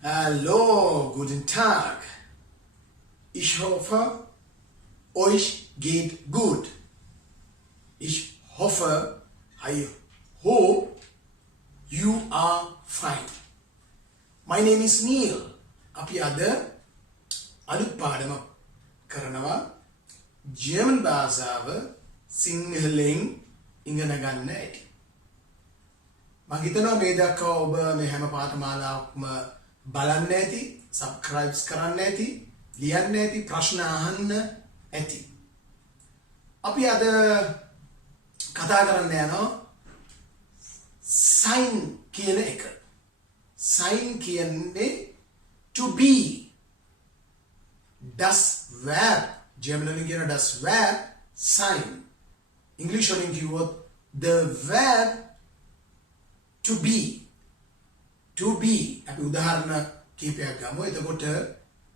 Hallo, guten Tag. Ich hoffe, euch geht gut. Ich hoffe, I hope you are fine. My name is Niel. අපි අද අලුත් පාඩමක් කරනවා German භාෂාව සිංහලෙන් ඉගෙන ගන්න ඇති. මම හිතනවා මේ දක්වා ඔබ මේ හැම පාඨමාලාවක්ම බලන්න ඇති, subscribe කරන්න ඇති, ලියන්න ඇති, ප්‍රශ්න අහන්න ඇති. අපි අද කතා කරන්න යනවා sign කියන එක. sign කියන්නේ to be. Das Verb. German වලින් කියන das Verb sign. English වලින් කිව්වොත් the verb to be. To be. අපි උදාහරණ කීපයක් ගමු. එතකොට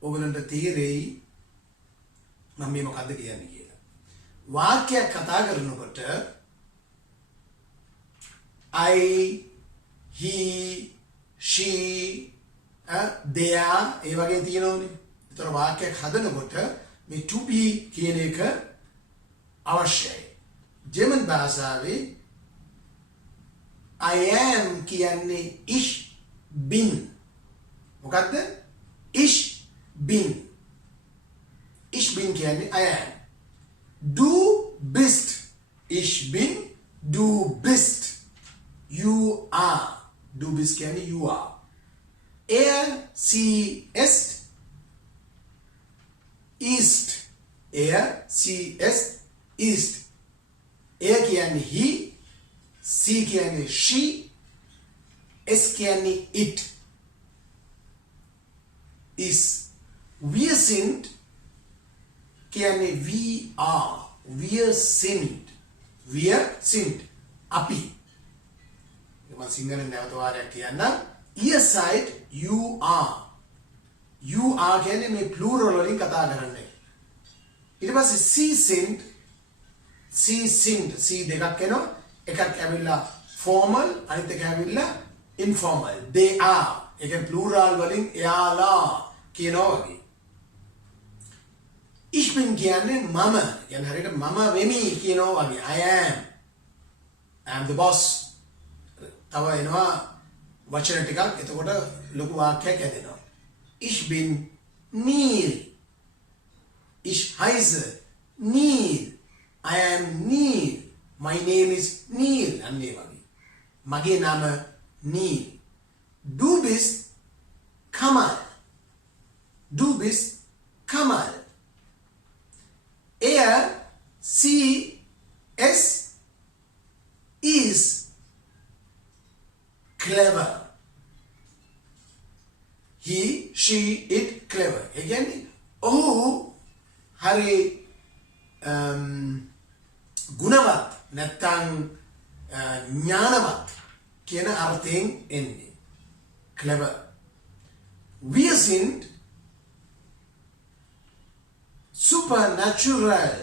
ඔයගලන්ට තේරෙයි මම මේ මොකද්ද කියන්නේ කියලා. වාක්‍යයක් කතා කරනකොට I, he, she, they are ඒ වගේ තියෙනවනේ. ඒතර වාක්‍යයක් හදනකොට මේ to be කියන එක අවශ්‍යයි. ජර්මන් භාෂාවේ I am කියන්නේ ich bin. මොකද්ද? Ich bin. Ich bin කියන්නේ I am. Du bist. Ich bin. Du bist. You are. Du bist කියන්නේ you are. Sie ist. Ist. Sie ist. Ist. කියන්නේ he. Sie කියන්නේ she. Es කියන්නේ it. Ist. Wir sind කියන්නේ we are. Wir sind. Wir sind. අපි. මම සිංහලෙන් නැවත වාරයක් කියන්නම්. Ihr seid, you are. You are කියන්නේ මේ plural වලින් කතා කරන්නේ. ඊට පස්සේ sie sind, sie sind, sie දෙකක් එනවා. එකක් ඇවිල්ලා formal, අනිත් එක ඇවිල්ලා informal. They are. ඒ කියන්නේ plural වලින් එයාලා කියනවා වගේ. Ich bin කියන්නේ මම. කියන්නේ හරියට මම වෙමි කියනවා වගේ. I am the boss. තව එනවා වචන ටිකක්. එතකොට ලොකු වාක්‍යයක් ඇදෙනවා. Ich bin Niel. Ich heiße Niel. I am Niel. My name is Niel. අන්නේ වගේ. මගේ නම Niel. Du bist Kamal. Du bist Kamal. Sie, es ist clever. He, she, it, clever. Again, hari ගුණවත් නැත්නම් ඥානවත් කියන අර්ථයෙන් එන්නේ. Clever. Wir sind supernatural.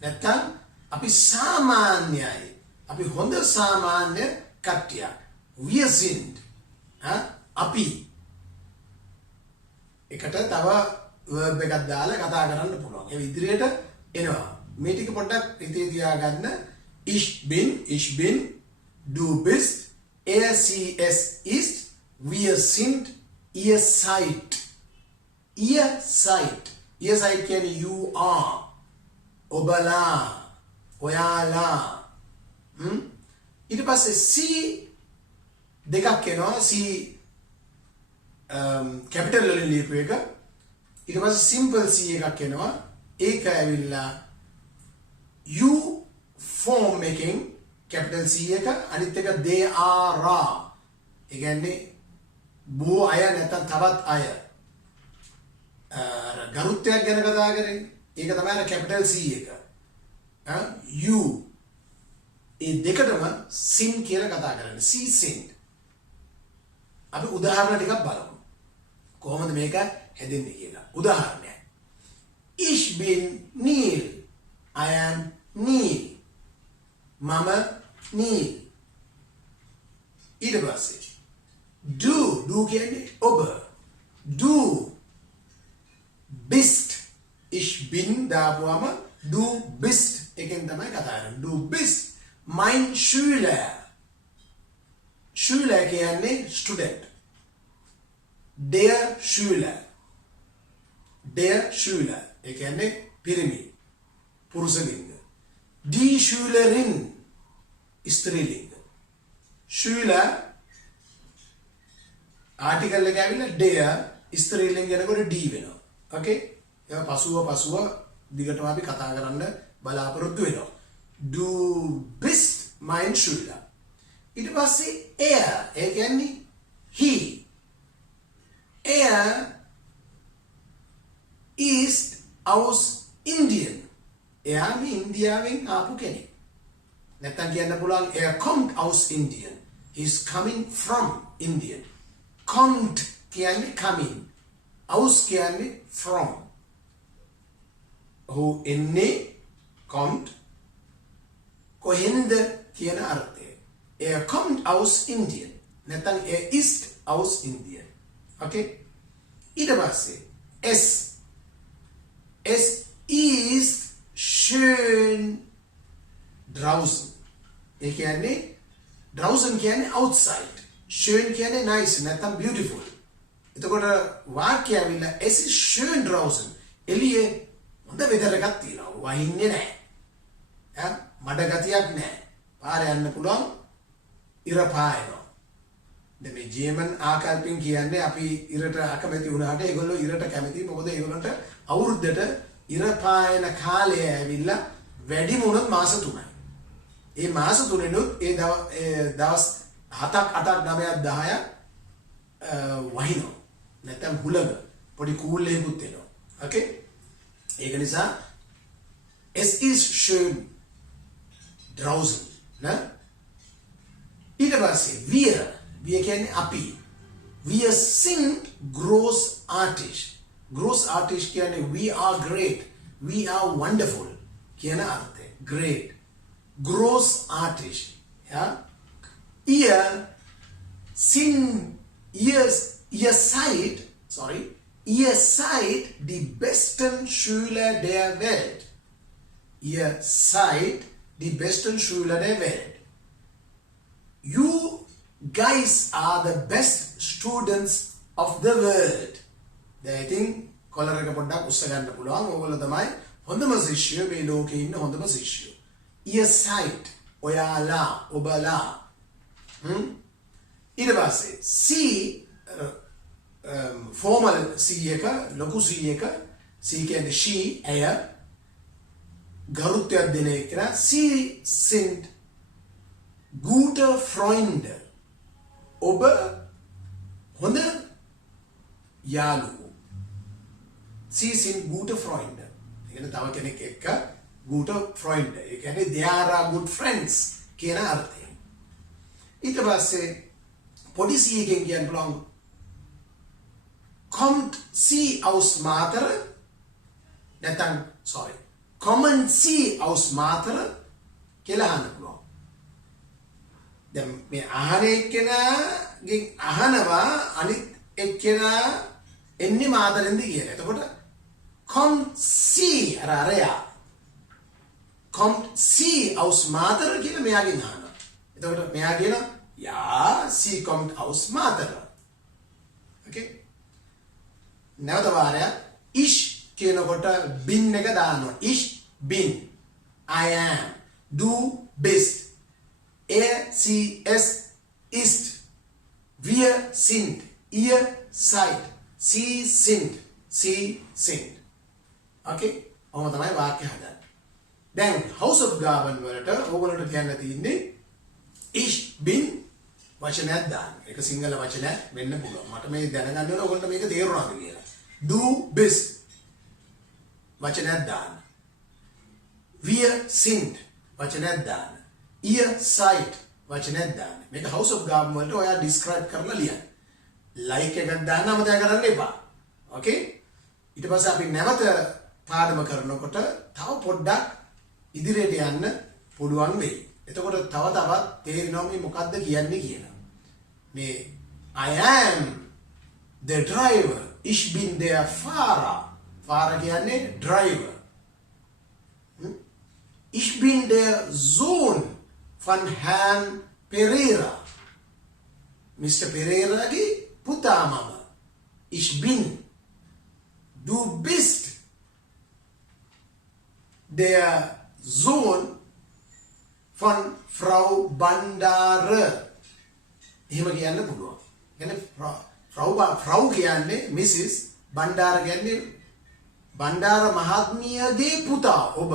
නැත්නම් අපි සාමාන්‍යයි. අපි හොඳ සාමාන්‍ය කට්ටියක්. Wir sind. අපි. එකට තව verb එකක් දාලා කතා කරන්න පුළුවන්. ඒ ඉදිරියට එනවා. මේ ටික පොඩ්ඩක් හිතේ තියාගන්න. Ich bin, du bist, sie, es ist, wir sind, ihr seid. Ihr seid. Ihr seid කියන්නේ you are. ඔබලා, ඔයාලා. ඊට පස්සේ sie දෙකක් එනවා. sie capital වලින් ලියපු එක. ඊට පස්සේ simple c එකක් එනවා. ඒක ඇවිල්ලා you form making capital C එක. අනිත් එක they are. ඒ කියන්නේ බොහෝ අය නැත්නම් තවත් අය. ගරුත්වයක් ගැන කතා කරේ. ඒක තමයි අර capital C එක. you ඒ දෙකටම sin කියලා කතා කරන්නේ. she sinned. අපි උදාහරණ ටිකක් බලමු. කොහොමද මේක හැදෙන්නේ කියලා. උදාහරණයක්. Ich bin Niel. I am Niel. Mama Niel. ඊට පස්සේ do කියන්නේ ඔබ. Du bist. Ich bin දාපුවම du bist එකෙන් තමයි කතා කරන්නේ. Du bist mein Schüler. Schüler කියන්නේ student. Der Schüler. Der Schüler ඒ කියන්නේ පිරිමි පුරුෂ ලිංග. Die Schülerin ස්ත්‍රී ලිංග. Schüler ආටිකල් එක ඇවිල්ලා der ස්ත්‍රී ලිංග යනකොට D වෙනවා. Okay? ඒක පසුව දිගටම අපි කතා කරන්න බලාපොරොත්තු වෙනවා. Du bist mein Schüler. ඊට පස්සේ ඒ කියන්නේ he. Is aus Indien. එයා මේ ඉන්දියාවෙන් ආපු කෙනෙක්. නැත්තම් කියන්න පුළුවන් kommt aus Indien. He's coming from Indian. Kommt කියන්නේ coming. Aus කියන්නේ from. ඔහු එන්නේ kommt කොහෙන්ද කියන අර්ථය. kommt aus Indien. නැත්තම් ist aus Indien. Okay? ඊට පස්සේ es ist schön draußen. ඒ කියන්නේ draußen කියන්නේ outside. Schön කියන්නේ nice නැත්නම් beautiful. එතකොට වාක්‍යය ඇවිල්ලා es ist schön draußen. එළියේ හොඳ weather එකක් තියෙනවා. වහින්නේ නැහැ. මඩ ගතියක් නැහැ. පාරේ යන්න පුළුවන්. ඉර පායනවා. දැන් මේ ජර්මන් ආකල්පෙන් කියන්නේ අපි ඉරට අකමැති වුණාට ඒගොල්ලෝ ඉරට කැමතියි. මොකද ඒගොල්ලන්ට අවුරුද්දට ඉර පායන කාලය ඇවිල්ලා වැඩිම වුණොත් මාස 3යි. ඒ මාස 3ෙනුත් ඒ දවස් 7ක් 8ක් 9ක් 10ක් වහිනවා. නැත්නම් හුලඟ පොඩි කූල් එකකුත් එනවා. ඕකේ? ඒක නිසා es ist schön draußen, ne? ඊට පස්සේ wir කියන්නේ අපි. Wir sind großartig. Großartig කියන්නේ we are great. We are wonderful. කියන අර්ථය. Great. Großartig. Ja? Ihr seid die besten Schüler der Welt. Ihr seid die besten Schüler der Welt. You guys are the best students of the world. දැන් ඉතින් collar එක පොඩ්ඩක් උස්ස ගන්න පුළුවන්. ඕගොල්ලෝ තමයි හොඳම ශිෂ්‍යයෝ මේ ලෝකේ ඉන්න හොඳම ශිෂ්‍යයෝ. Ihr seid ඔයාලා ඔබලා. ඊට පස්සේ C formal C එක ලොකු C එක C කියන්නේ she ඇය ගරුත්වයක් දෙන එක. Sie sind gute Freunde. ඔබ හොඳ යාළුවෝ. Sie sind gute Freunde. ඒ කියන්නේ තව කෙනෙක් එක්ක gute Freunde. ඒ කියන්නේ they are good friends කියන අර්ථයෙන්. ඊට පස්සේ පොඩි C එකෙන් කියන්න පුළුවන් kommt Sie aus Matre? නැත්නම් kommen Sie aus Matre? කියලා අහන්න පුළුවන්. දැන් මේ අහන එක්කෙනාගෙන් අහනවා අනිත් එක්කෙනා එන්නේ මාතරෙන්ද කියලා. එතකොට kommt Sie අරයා kommt Sie aus Matre කියලා මෙයාගෙන් අහනවා. එතකොට මෙයා කියනවා ja sie kommt aus Matre. Okay? නැවත වාරයක් ich කියනකොට bin එක දානවා. Ich bin. I am. Du bist. Sie, es ist. Wir sind. Ihr seid. Sie sind. Sie sind. Okay? ඔහොම තමයි වාක්‍ය හදන්නේ. දැන් house of garden වලට ඕගොල්ලන්ට කියන්න තියෙන්නේ ich bin වචනයක් දාන්න. ඒක සිංහල වචනයක් වෙන්න පුළුවන්. මට මේ දැනගන්න ඕන ඕගොල්ලන්ට මේක තේරුණාද කියලා. Du bist වචනයක් දාන්න. Wir sind වචනයක් දාන්න. Ihr seid වචනයක් දාන්න. මේක house of garden වලට ඔයා describe කරලා ලියන්න. like එකක් දාන්න අමතක කරන්න එපා. okay? ඊට පස්සේ අපි නැවත පාඩම කරනකොට තව පොඩ්ඩක් ඉදිරියට යන්න පුළුවන් වෙයි. එතකොට තව තවත් තේරෙනවා මේ මොකද්ද කියන්නේ කියලා. මේ I am the driver ich bin der Fahrer. Fahrer කියන්නේ driver. Ich bin der Sohn von Herrn Pereira. Mr. Pereira ge puta mama. Ich bin. Du bist der Sohn von Frau Bandare. එහෙම කියන්න පුළුවන්. කියන්නේ Frau කියන්නේ Mrs. Bandara කියන්නේ බණ්ඩාර මහත්මියගේ පුතා ඔබ.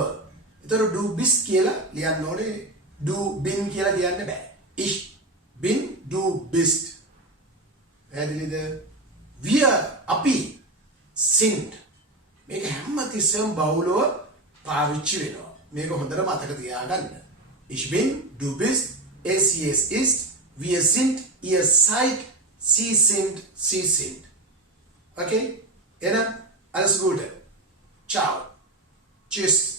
ඒතර du bist කියලා ලියන්න ඕනේ. Du bin කියලා කියන්න බෑ. Ich bin, du bist. පැහැදිලිද? Wir අපි sind. මේක හැමතිස්සෙම බහුලව පාවිච්චි වෙනවා. මේක හොඳට මතක තියාගන්න. Ich bin, du bist, es ist, wir sind, ihr seid, sie sind, sie sind. Okay? එහෙනම් alles Gute. Ciao. Tschüss.